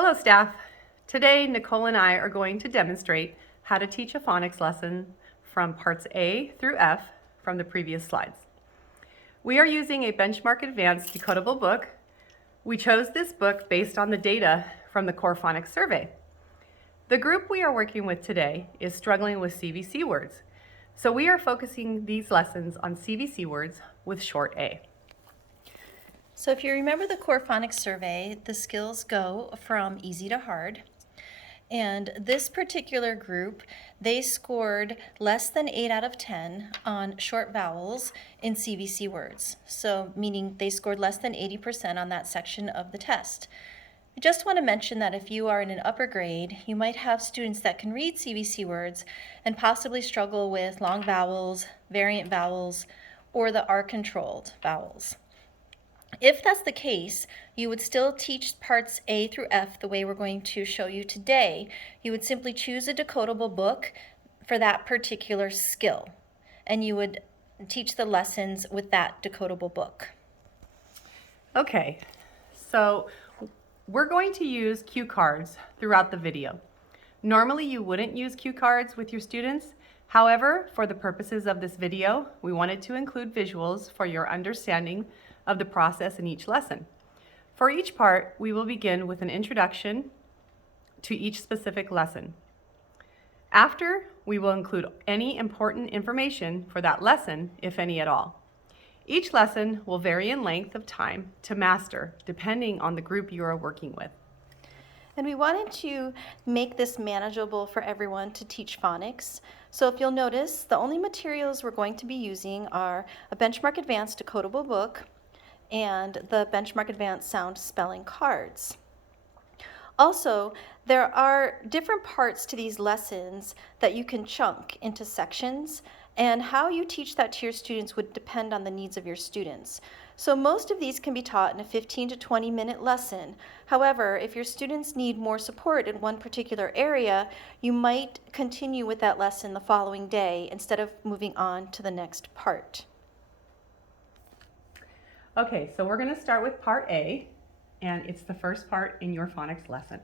Hello staff. Today Nicole and I are going to demonstrate how to teach a phonics lesson from parts A through F from the previous slides. We are using a Benchmark Advanced decodable book. We chose this book based on the data from the Core Phonics survey. The group we are working with today is struggling with CVC words, so we are focusing these lessons on CVC words with short A. So if you remember the Core Phonics survey, the skills go from easy to hard. And this particular group, they scored less than 8 out of 10 on short vowels in CVC words. So meaning they scored less than 80% on that section of the test. I just want to mention that if you are in an upper grade, you might have students that can read CVC words and possibly struggle with long vowels, variant vowels, or the R-controlled vowels. If that's the case, you would still teach parts A through F the way we're going to show you today. You would simply choose a decodable book for that particular skill, and you would teach the lessons with that decodable book. Okay, so we're going to use cue cards throughout the video. Normally you wouldn't use cue cards with your students. However, for the purposes of this video, we wanted to include visuals for your understanding of the process in each lesson. For each part, we will begin with an introduction to each specific lesson. After, we will include any important information for that lesson, if any at all. Each lesson will vary in length of time to master, depending on the group you are working with. And we wanted to make this manageable for everyone to teach phonics. So if you'll notice, the only materials we're going to be using are a Benchmark Advanced decodable book and the Benchmark Advanced sound spelling cards. Also, there are different parts to these lessons that you can chunk into sections, and how you teach that to your students would depend on the needs of your students. So most of these can be taught in a 15 to 20 minute lesson. However, if your students need more support in one particular area, you might continue with that lesson the following day instead of moving on to the next part. Okay, so we're going to start with part A, and it's the first part in your phonics lesson.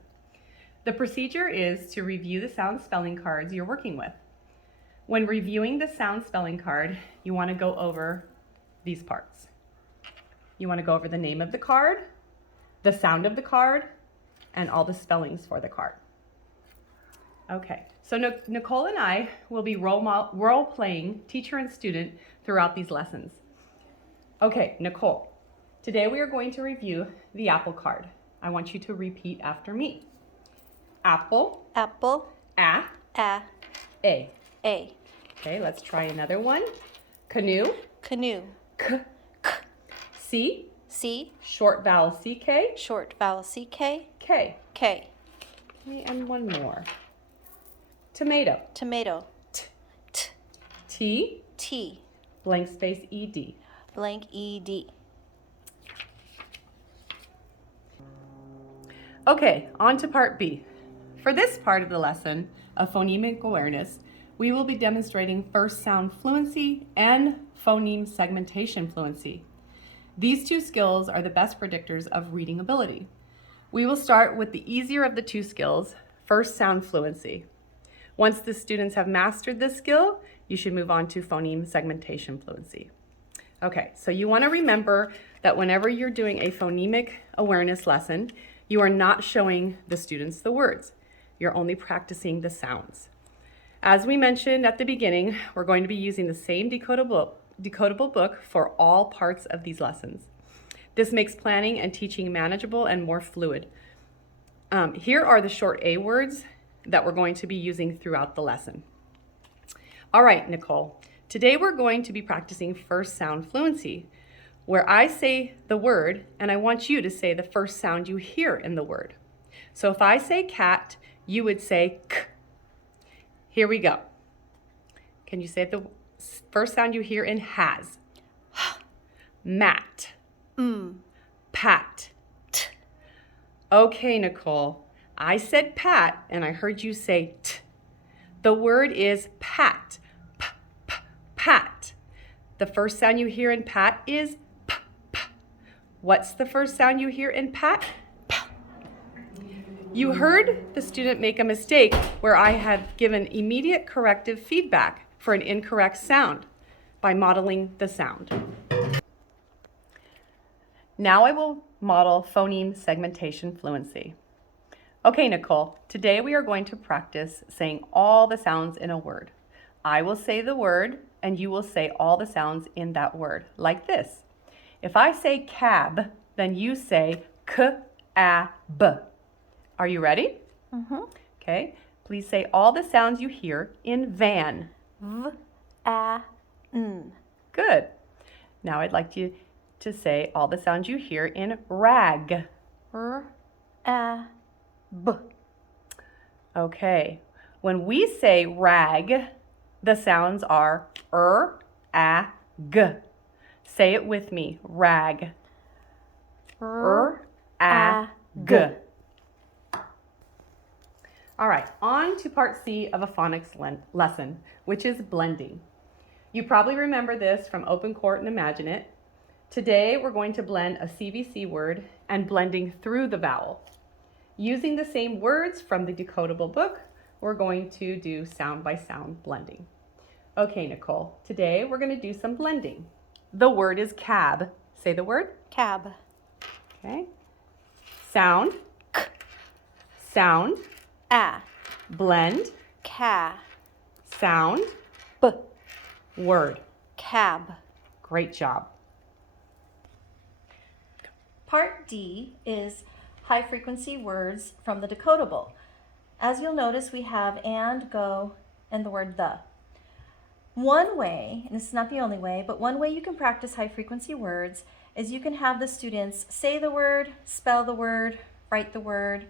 The procedure is to review the sound spelling cards you're working with. When reviewing the sound spelling card, you want to go over these parts. You want to go over the name of the card, the sound of the card, and all the spellings for the card. Okay, so Nicole and I will be role-playing teacher and student throughout these lessons. Okay, Nicole, today we are going to review the apple card. I want you to repeat after me. Apple. Apple. A. A. A. A. Okay, let's try another one. Canoe. Canoe. K. K. C. C. Short vowel CK. Short vowel CK. K. K. Okay, and one more. Tomato. Tomato. T. T. T. T. Blank space ED. Blank ED. Okay, on to part B. For this part of the lesson of phonemic awareness, we will be demonstrating first sound fluency and phoneme segmentation fluency. These two skills are the best predictors of reading ability. We will start with the easier of the two skills, first sound fluency. Once the students have mastered this skill, you should move on to phoneme segmentation fluency. Okay, so you want to remember that whenever you're doing a phonemic awareness lesson, you are not showing the students the words. You're only practicing the sounds. As we mentioned at the beginning, we're going to be using the same decodable book for all parts of these lessons. This makes planning and teaching manageable and more fluid. Here are the short A words that we're going to be using throughout the lesson. All right, Nicole, today we're going to be practicing first sound fluency, where I say the word and I want you to say the first sound you hear in the word. So if I say cat, you would say k. Here we go. Can you say the first sound you hear in has? Mat. Pat. T. Okay, Nicole. I said pat and I heard you say t. The word is pat. P, p, pat. The first sound you hear in pat is p, p. What's the first sound you hear in pat? P. You heard the student make a mistake where I had given immediate corrective feedback for an incorrect sound by modeling the sound. Now I will model phoneme segmentation fluency. Okay, Nicole, today we are going to practice saying all the sounds in a word. I will say the word and you will say all the sounds in that word, like this. If I say cab, then you say k-a-b. Are you ready? Mm-hmm. Okay, please say all the sounds you hear in van. V-a-n. Good. Now I'd like you to say all the sounds you hear in rag. R-a-b. Okay, when we say rag, the sounds are a-g. Say it with me, rag. R-a-g. All right, on to part C of a phonics lesson, which is blending. You probably remember this from Open Court and Imagine It. Today, we're going to blend a CVC word and blending through the vowel. Using the same words from the decodable book, we're going to do sound by sound blending. Okay, Nicole, today we're going to do some blending. The word is cab. Say the word. Cab. Okay. Sound. K. Sound. A. Blend. Ca. Sound. B. Word. Cab. Great job. Part D is high frequency words from the decodable. As you'll notice, we have and, go, and the word the. One way, and this is not the only way, but one way you can practice high frequency words is you can have the students say the word, spell the word, write the word,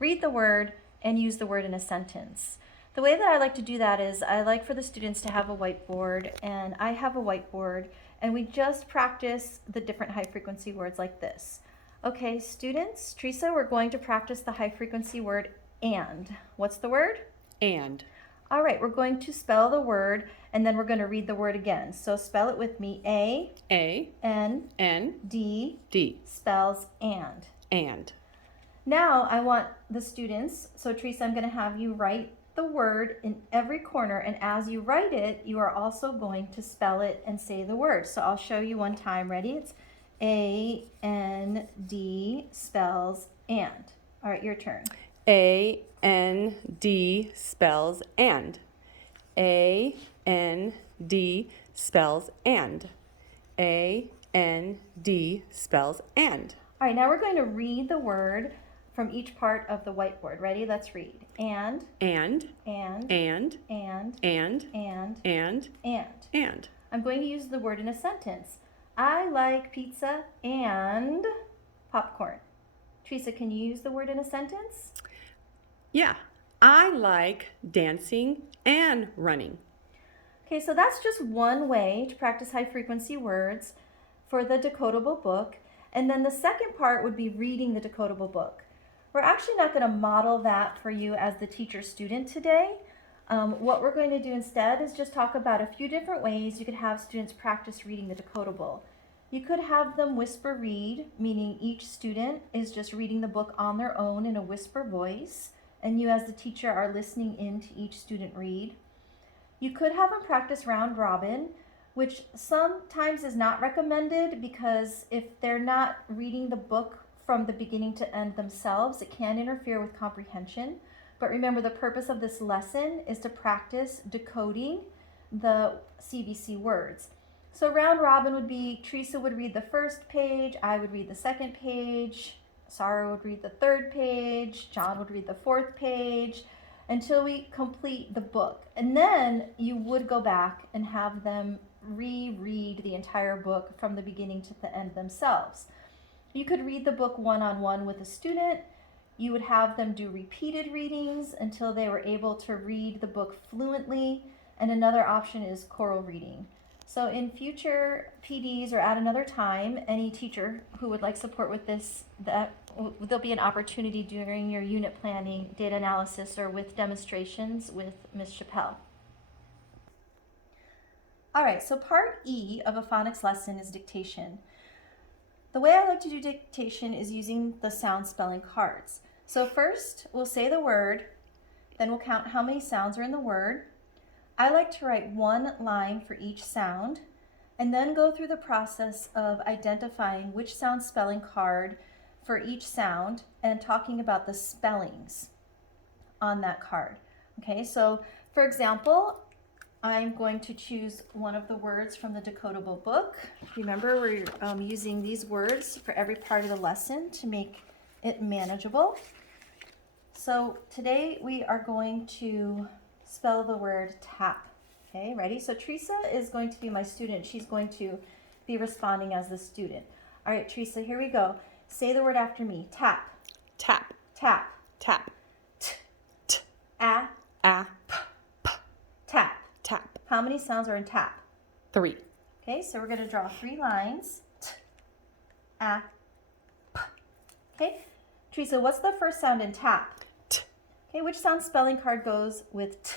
read the word, and use the word in a sentence. The way that I like to do that is I like for the students to have a whiteboard, and I have a whiteboard, and we just practice the different high frequency words like this. Okay, students, Teresa, we're going to practice the high frequency word and. What's the word? And. All right, we're going to spell the word and then we're going to read the word again. So spell it with me. A. N. D. Spells and. And. Now I want the students, so Teresa, I'm going to have you write the word in every corner, and as you write it, you are also going to spell it and say the word. So I'll show you one time. Ready? It's A-N-D spells and. All right, your turn. A-N-D spells and. A-N-D spells and. A-N-D spells and. All right, now we're going to read the word from each part of the whiteboard. Ready? Let's read. And. And. And. And. And. And. And. And. And. And. I'm going to use the word in a sentence. I like pizza and popcorn. Teresa, can you use the word in a sentence? Yeah, I like dancing and running. Okay, so that's just one way to practice high frequency words for the decodable book. And then the second part would be reading the decodable book. We're actually not going to model that for you as the teacher student today. What we're going to do instead is just talk about a few different ways you could have students practice reading the decodable. You could have them whisper read, meaning each student is just reading the book on their own in a whisper voice, and you as the teacher are listening in to each student read. You could have them practice round robin, which sometimes is not recommended because if they're not reading the book from the beginning to end themselves, it can interfere with comprehension. But remember, the purpose of this lesson is to practice decoding the CVC words. So round robin would be Teresa would read the first page, I would read the second page, Sarah would read the third page, John would read the fourth page, until we complete the book. And then you would go back and have them reread the entire book from the beginning to the end themselves. You could read the book one-on-one with a student. You would have them do repeated readings until they were able to read the book fluently. And another option is choral reading. So in future PDs or at another time, any teacher who would like support with this, there'll be an opportunity during your unit planning, data analysis, or with demonstrations with Ms. Chappelle. All right, so part E of a phonics lesson is dictation. The way I like to do dictation is using the sound spelling cards. So first, we'll say the word, then we'll count how many sounds are in the word. I like to write one line for each sound, and then go through the process of identifying which sound spelling card for each sound and talking about the spellings on that card. Okay, so for example, I'm going to choose one of the words from the decodable book. Remember, we're using these words for every part of the lesson to make it manageable. So today we are going to spell the word tap. Okay, ready? So Teresa is going to be my student. She's going to be responding as the student. All right, Teresa, here we go. Say the word after me. Tap. Tap. Tap. Tap. T. T. A. A. Tap. Tap. How many sounds are in tap? 3. Okay, so we're going to draw 3 lines. T. A. P. Okay, Teresa, what's the first sound in tap? T. Okay, which sound spelling card goes with T?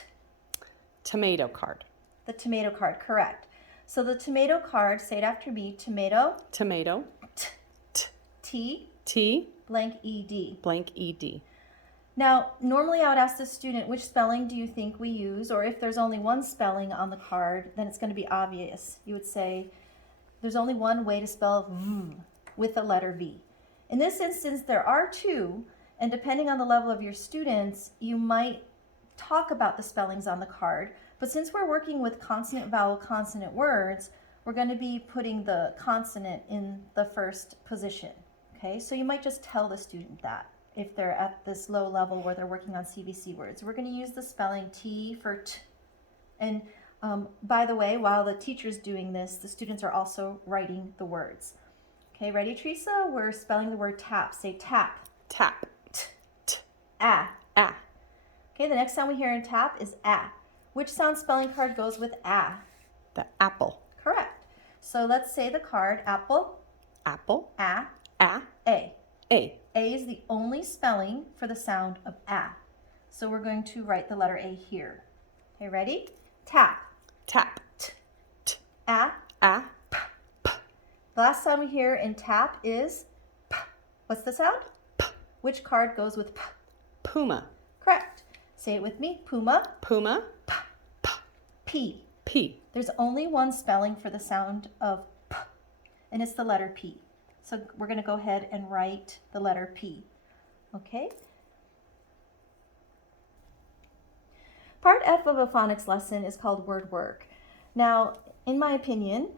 Tomato card. The tomato card, correct. So the tomato card, say it after me, tomato, Tomato. T, T. T, T. blank ED. Blank ED. Now, normally I would ask the student, which spelling do you think we use? Or if there's only one spelling on the card, then it's going to be obvious. You would say, there's only one way to spell V with the letter V. In this instance, there are 2, and depending on the level of your students, you might talk about the spellings on the card. But since we're working with consonant, vowel, consonant words, we're going to be putting the consonant in the first position. Okay, so you might just tell the student that if they're at this low level where they're working on CVC words. We're going to use the spelling T for T. And by the way, while the teacher's doing this, the students are also writing the words. Okay, ready, Teresa? We're spelling the word tap. Say tap. Tap. T. T. A. A. Okay, the next sound we hear in tap is A. Which sound spelling card goes with A? The apple. Correct. So let's say the card, apple, Apple. A, A. A. A. A is the only spelling for the sound of A. So we're going to write the letter A here. Okay, ready? Tap. Tap. T. T. A. A. The last sound we hear in tap is P. What's the sound? P. Which card goes with P? Puma. Correct. Say it with me. Puma. Puma. P. P. There's only one spelling for the sound of P, and it's the letter P. So we're going to go ahead and write the letter P. Okay? Part F of a phonics lesson is called word work. Now, in my opinion,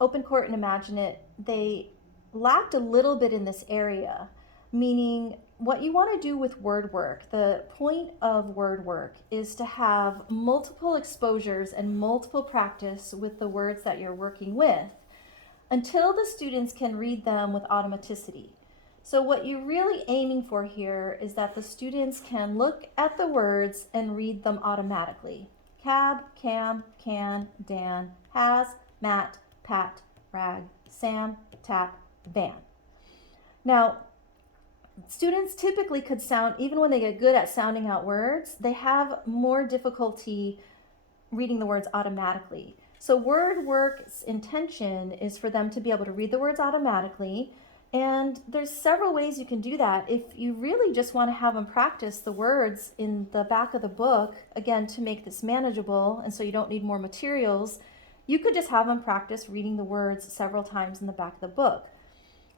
Open Court and Imagine It, they lacked a little bit in this area, meaning what you want to do with word work, the point of word work is to have multiple exposures and multiple practice with the words that you're working with until the students can read them with automaticity. So what you're really aiming for here is that the students can look at the words and read them automatically. Cab, cam, can, Dan, has, Matt, Pat, rag, Sam, tap, van. Now, students typically could sound, even when they get good at sounding out words, they have more difficulty reading the words automatically. So word work's intention is for them to be able to read the words automatically, and there's several ways you can do that. If you really just want to have them practice the words in the back of the book, again, to make this manageable and so you don't need more materials, you could just have them practice reading the words several times in the back of the book.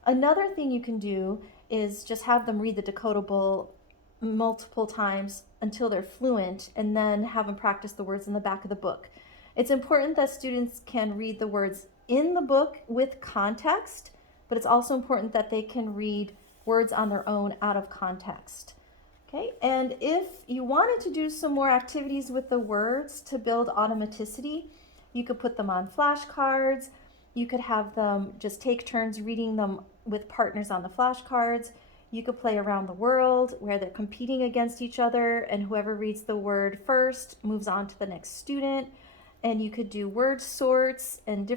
Another thing you can do is just have them read the decodable multiple times until they're fluent, and then have them practice the words in the back of the book. It's important that students can read the words in the book with context, but it's also important that they can read words on their own out of context. Okay, and if you wanted to do some more activities with the words to build automaticity, you could put them on flashcards. You could have them just take turns reading them with partners on the flashcards. You could play around the world where they're competing against each other, and whoever reads the word first moves on to the next student. And you could do word sorts and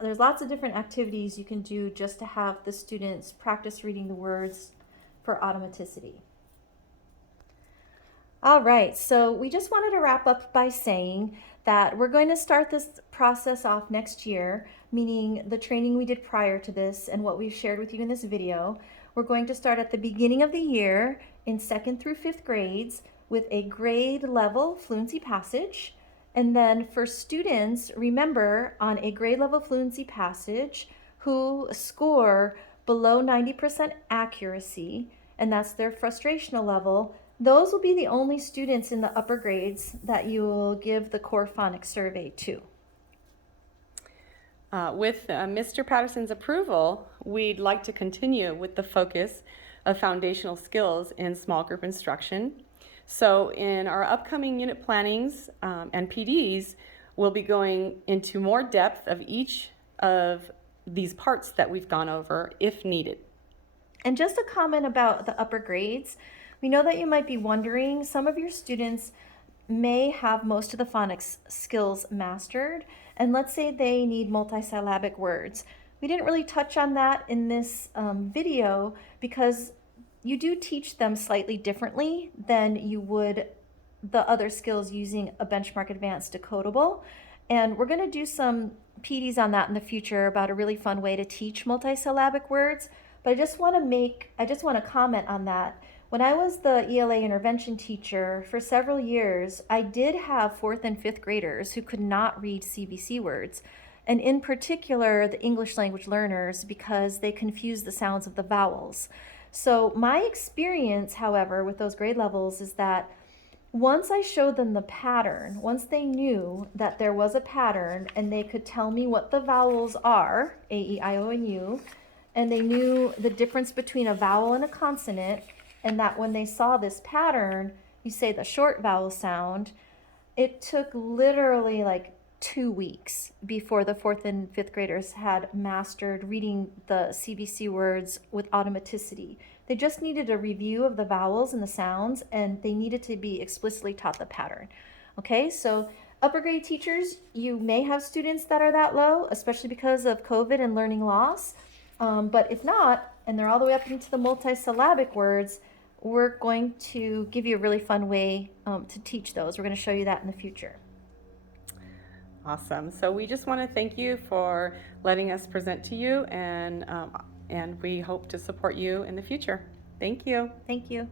there's lots of different activities you can do just to have the students practice reading the words for automaticity. All right, so we just wanted to wrap up by saying that we're going to start this process off next year, meaning the training we did prior to this and what we've shared with you in this video. we're going to start at the beginning of the year in 2nd through 5th grades with a grade level fluency passage. And then for students, remember, on a grade level fluency passage who score below 90% accuracy, and that's their frustrational level, those will be the only students in the upper grades that you will give the core phonics survey to. With Mr. Patterson's approval, we'd like to continue with the focus of foundational skills in small group instruction. So in our upcoming unit plannings and PDs, we'll be going into more depth of each of these parts that we've gone over if needed. And just a comment about the upper grades. We know that you might be wondering, some of your students may have most of the phonics skills mastered, and let's say they need multisyllabic words. We didn't really touch on that in this video because you do teach them slightly differently than you would the other skills using a benchmark advanced decodable. And we're going to do some PDs on that in the future about a really fun way to teach multisyllabic words. But I just want to comment on that. When I was the ELA intervention teacher for several years, I did have 4th and 5th graders who could not read CBC words, and in particular the English language learners, because they confuse the sounds of the vowels. So my experience, however, with those grade levels is that once I showed them the pattern, once they knew that there was a pattern and they could tell me what the vowels are, A, E, I, O, and U, and they knew the difference between a vowel and a consonant, and that when they saw this pattern, you say the short vowel sound, it took literally like 2 weeks before the 4th and 5th graders had mastered reading the CBC words with automaticity. They just needed a review of the vowels and the sounds, and they needed to be explicitly taught the pattern. Okay, so upper grade teachers, you may have students that are that low, especially because of COVID and learning loss. But if not, and they're all the way up into the multisyllabic words, we're going to give you a really fun way to teach those. We're going to show you that in the future. Awesome. So we just want to thank you for letting us present to you, and we hope to support you in the future. Thank you. Thank you.